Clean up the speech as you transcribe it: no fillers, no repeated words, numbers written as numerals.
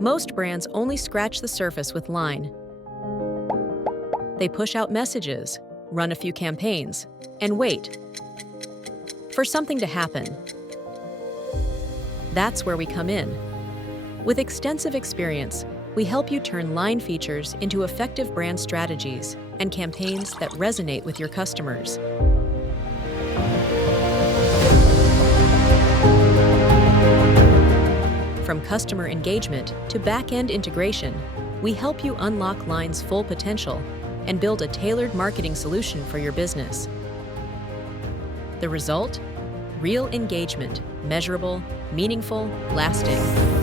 Most brands only scratch the surface with Line. They push out messages, run a few campaigns, and wait for something to happen. That's where we come in. With extensive experience, we help you turn Line features into effective brand strategies and campaigns that resonate with your customers. From customer engagement to back-end integration, we help you unlock Line's full potential and build a tailored marketing solution for your business. The result? Real engagement, measurable, meaningful, lasting.